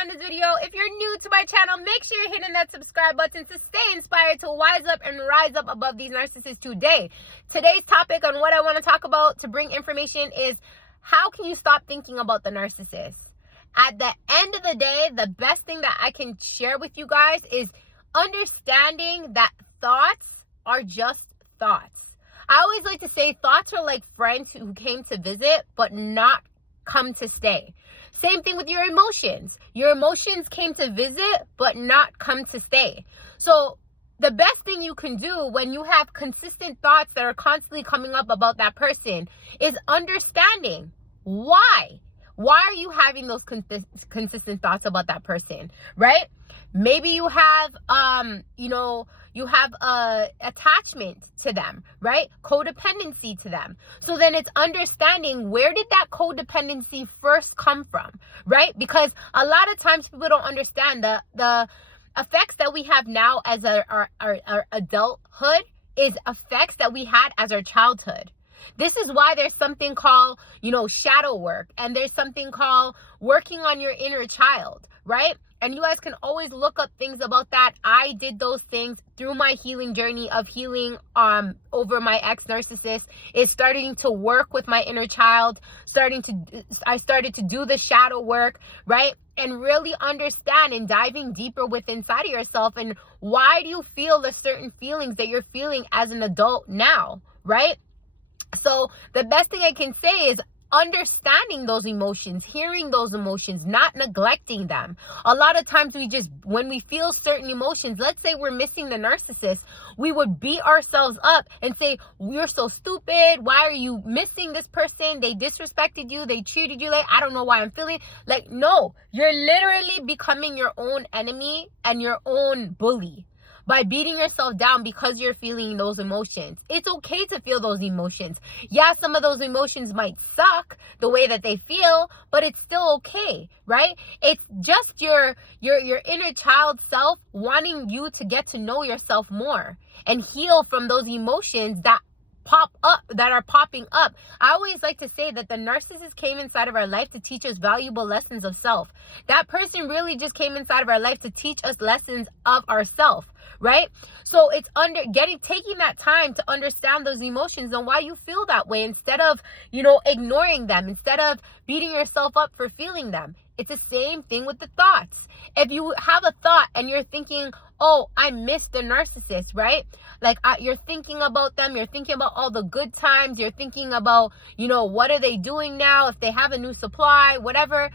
on this video. If you're new to my channel, make sure you're hitting that subscribe button to stay inspired to wise up and rise up above these narcissists today. Today's topic on what I want to talk about to bring information is how can you stop thinking about the narcissist? At the end of the day, the best thing that I can share with you guys is understanding that thoughts are just thoughts. I always like to say thoughts are like friends who came to visit but not come to stay. Same thing with your emotions. Your emotions came to visit but not come to stay. So the best thing you can do when you have consistent thoughts that are constantly coming up about that person is understanding why. Why are you having those consistent thoughts about that person, right? Maybe you have, you have attachment to them, right? Codependency to them. So then it's understanding where did that codependency first come from, right? Because a lot of times people don't understand the effects that we have now as our adulthood is effects that we had as our childhood. This is why there's something called, shadow work, and there's something called working on your inner child, right? And you guys can always look up things about that. I did those things through my healing journey of healing over my ex-narcissist, is starting to work with my inner child, I started to do the shadow work, right? And really understand and diving deeper within inside of yourself, and why do you feel the certain feelings that you're feeling as an adult now, right? So the best thing I can say is understanding those emotions, hearing those emotions, not neglecting them. A lot of times when we feel certain emotions, let's say we're missing the narcissist, we would beat ourselves up and say, you're so stupid. Why are you missing this person? They disrespected you. They treated you like, I don't know why I'm feeling like, no, you're literally becoming your own enemy and your own bully by beating yourself down because you're feeling those emotions. It's okay to feel those emotions. Yeah, some of those emotions might suck the way that they feel, but it's still okay, right? It's just your inner child self wanting you to get to know yourself more and heal from those emotions that are popping up. I always like to say that the narcissist came inside of our life to teach us valuable lessons of self. That person really just came inside of our life to teach us lessons of ourself, right? So it's taking that time to understand those emotions and why you feel that way, instead of, ignoring them, instead of beating yourself up for feeling them. It's the same thing with the thoughts. If you have a thought and you're thinking, oh, I miss the narcissist, right? Like you're thinking about them. You're thinking about all the good times. You're thinking about, what are they doing now? If they have a new supply, whatever.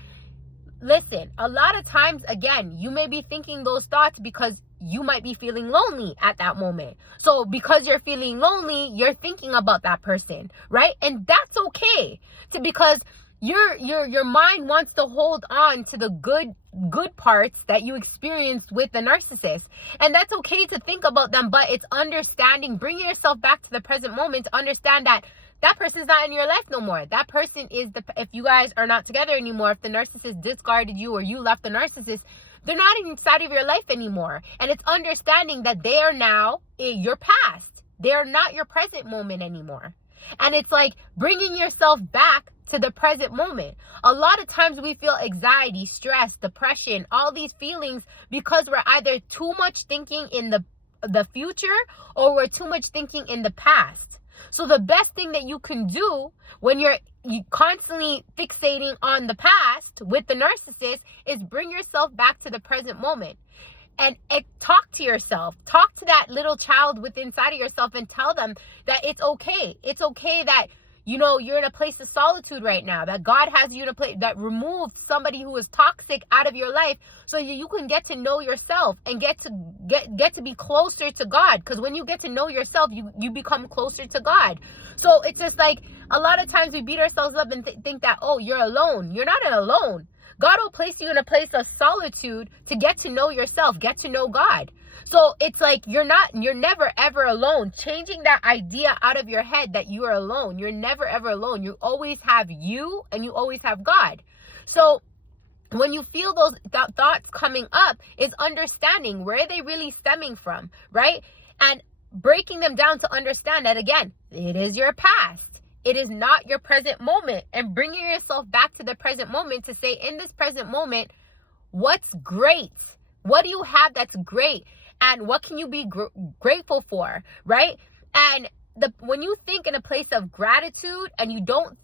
Listen, a lot of times, again, you may be thinking those thoughts because you might be feeling lonely at that moment. So because you're feeling lonely, you're thinking about that person, right? And that's okay, because your mind wants to hold on to the good parts that you experienced with the narcissist, and that's okay to think about them. But it's understanding, bringing yourself back to the present moment to understand that that person's not in your life no more. That person is if you guys are not together anymore, if the narcissist discarded you or you left the narcissist, they're not inside of your life anymore. And it's understanding that they are now your past. They are not your present moment anymore. And it's like bringing yourself back to the present moment. A lot of times we feel anxiety, stress, depression, all these feelings because we're either too much thinking in the future or we're too much thinking in the past. So the best thing that you can do when you're constantly fixating on the past with the narcissist is bring yourself back to the present moment and talk to yourself. Talk to that little child within inside of yourself and tell them that it's okay. It's okay that you're in a place of solitude right now, that God has you in a place that removed somebody who is toxic out of your life so you can get to know yourself and get to be closer to God. Because when you get to know yourself, you become closer to God. So it's just like a lot of times we beat ourselves up and think that, oh, you're alone. You're not alone. God will place you in a place of solitude to get to know yourself, get to know God. So it's like you're never ever alone. Changing that idea out of your head that you are alone. You're never ever alone. You always have you and you always have God. So when you feel those thoughts coming up, is understanding where are they really stemming from, right? And breaking them down to understand that, again, it is your past. It is not your present moment. And bringing yourself back to the present moment to say, in this present moment, What's great? What do you have that's great? And what can you be grateful for, right? And when you think in a place of gratitude and you don't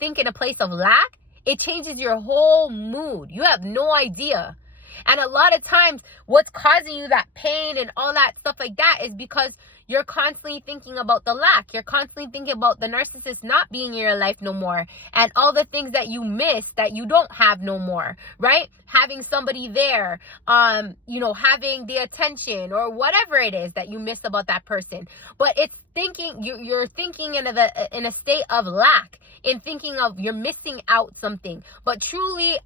think in a place of lack, it changes your whole mood. You have no idea. And a lot of times what's causing you that pain and all that stuff like that is because you're constantly thinking about the lack. You're constantly thinking about the narcissist not being in your life no more, and all the things that you miss that you don't have no more, right? Having somebody there, having the attention or whatever it is that you miss about that person. But it's thinking, you're thinking in a state of lack, in thinking of you're missing out something. But truly,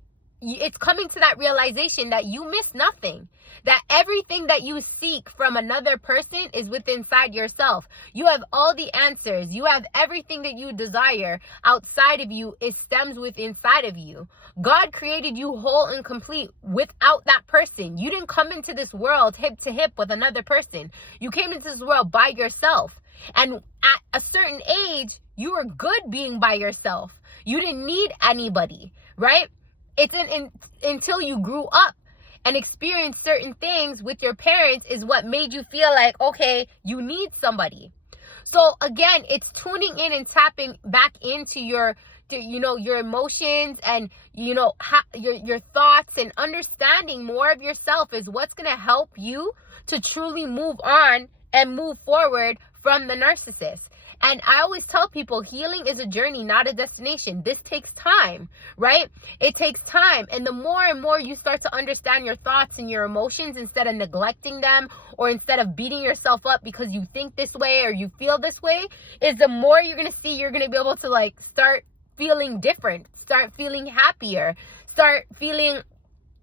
it's coming to that realization that you miss nothing, that everything that you seek from another person is within inside yourself. You have all the answers. You have everything that you desire outside of you. It stems within inside of you. God created you whole and complete without that person. You didn't come into this world hip to hip with another person. You came into this world by yourself. And at a certain age, you were good being by yourself. You didn't need anybody, right? It's until you grew up and experienced certain things with your parents is what made you feel like, okay, you need somebody. So again, it's tuning in and tapping back into your emotions and, your thoughts, and understanding more of yourself is what's going to help you to truly move on and move forward from the narcissist. And I always tell people, healing is a journey, not a destination. This takes time, right? It takes time. And the more and more you start to understand your thoughts and your emotions, instead of neglecting them or instead of beating yourself up because you think this way or you feel this way, is the more you're going to see you're going to be able to start feeling different, start feeling happier, start feeling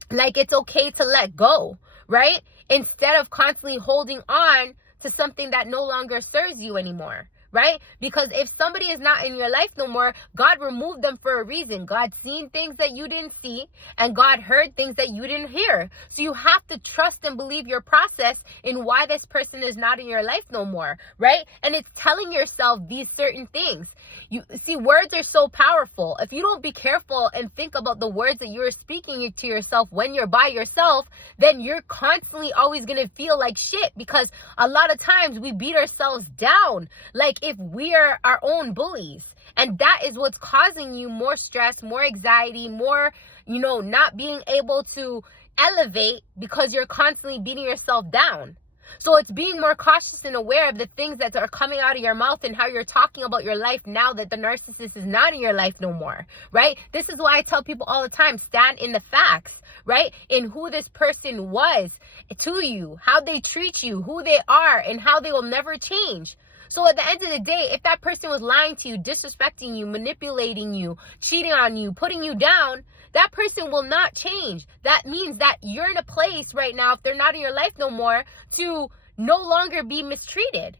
like it's okay to let go, right? Instead of constantly holding on to something that no longer serves you anymore. Right? Because if somebody is not in your life no more, God removed them for a reason. God seen things that you didn't see, and God heard things that you didn't hear. So you have to trust and believe your process in why this person is not in your life no more, right? And it's telling yourself these certain things. You see, words are so powerful. If you don't be careful and think about the words that you're speaking to yourself when you're by yourself, then you're constantly always going to feel like shit, because a lot of times we beat ourselves down like if we are our own bullies. And that is what's causing you more stress, more anxiety, more, not being able to elevate, because you're constantly beating yourself down. So it's being more cautious and aware of the things that are coming out of your mouth and how you're talking about your life now that the narcissist is not in your life no more, right? This is why I tell people all the time, stand in the facts, right? In who this person was to you, how they treat you, who they are, and how they will never change. So at the end of the day, if that person was lying to you, disrespecting you, manipulating you, cheating on you, putting you down, that person will not change. That means that you're in a place right now, if they're not in your life no more, to no longer be mistreated.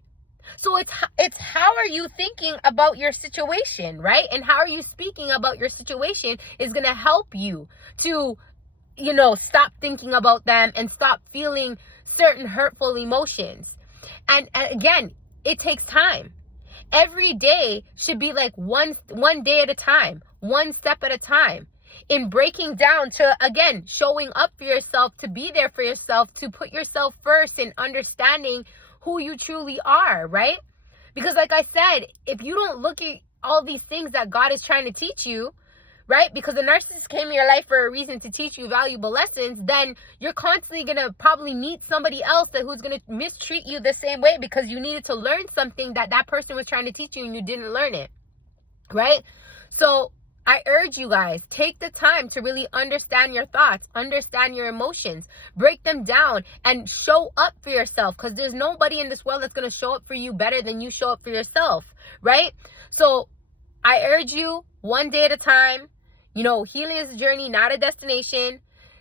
So it's how are you thinking about your situation, right? And how are you speaking about your situation is going to help you to, stop thinking about them and stop feeling certain hurtful emotions. And again, it takes time. Every day should be like one day at a time, one step at a time, in breaking down to, again, showing up for yourself, to be there for yourself, to put yourself first, and understanding who you truly are, right? Because like I said, if you don't look at all these things that God is trying to teach you, right? Because the narcissist came in your life for a reason, to teach you valuable lessons, then you're constantly going to probably meet somebody else who's going to mistreat you the same way, because you needed to learn something that person was trying to teach you and you didn't learn it, right? So I urge you guys, take the time to really understand your thoughts, understand your emotions, break them down, and show up for yourself, because there's nobody in this world that's going to show up for you better than you show up for yourself, right? So I urge you, one day at a time. Healing is a journey, not a destination.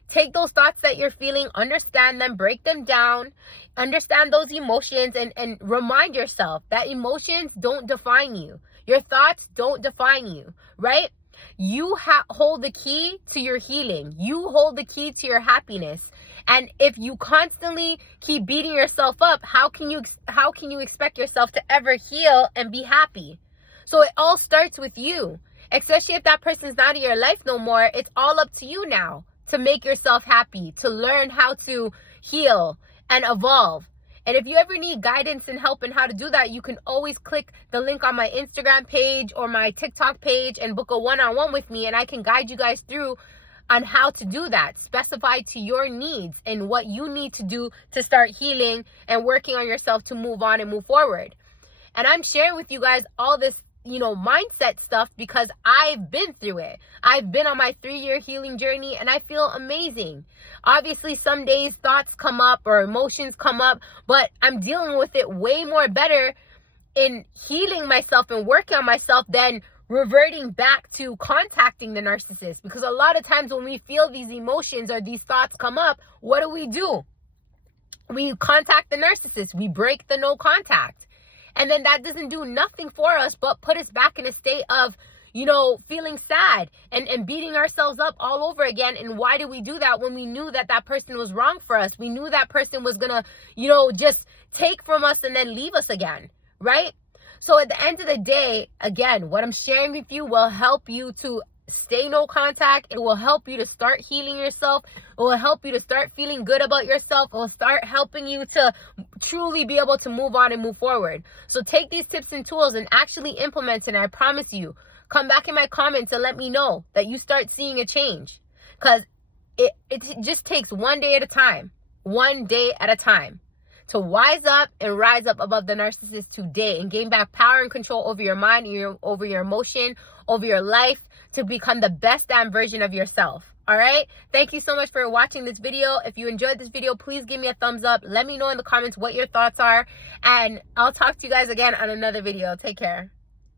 Take those thoughts that you're feeling, understand them, break them down, understand those emotions, and remind yourself that emotions don't define you. Your thoughts don't define you, right? You hold the key to your healing. You hold the key to your happiness. And if you constantly keep beating yourself up, how can you expect yourself to ever heal and be happy? So it all starts with you. Especially if that person's not in your life no more, it's all up to you now. to make yourself happy, to learn how to heal and evolve. And if you ever need guidance and help in how to do that, you can always click the link on my Instagram page or my TikTok page and book a one-on-one with me, and I can guide you guys through on how to do that, specified to your needs and what you need to do to start healing and working on yourself to move on and move forward. And I'm sharing with you guys all this, mindset stuff because I've been through it. I've been on my 3-year healing journey and I feel amazing. Obviously, some days thoughts come up or emotions come up, but I'm dealing with it way more better in healing myself and working on myself than reverting back to contacting the narcissist. Because a lot of times when we feel these emotions or these thoughts come up, what do? We contact the narcissist. We break the no contact. And then that doesn't do nothing for us but put us back in a state of, feeling sad and beating ourselves up all over again. And why did we do that when we knew that that person was wrong for us? We knew that person was going to, just take from us and then leave us again, right? So at the end of the day, again, what I'm sharing with you will help you to stay no contact. It will help you to start healing yourself. It will help you to start feeling good about yourself. It will start helping you to truly be able to move on and move forward. So take these tips and tools and actually implement it. And I promise you, come back in my comments and let me know that you start seeing a change. Because it just takes one day at a time to wise up and rise up above the narcissist today and gain back power and control over your mind, over your emotion, over your life, to become the best damn version of yourself. All right. Thank you so much for watching this video. If you enjoyed this video, please give me a thumbs up. Let me know in the comments what your thoughts are. And I'll talk to you guys again on another video. Take care.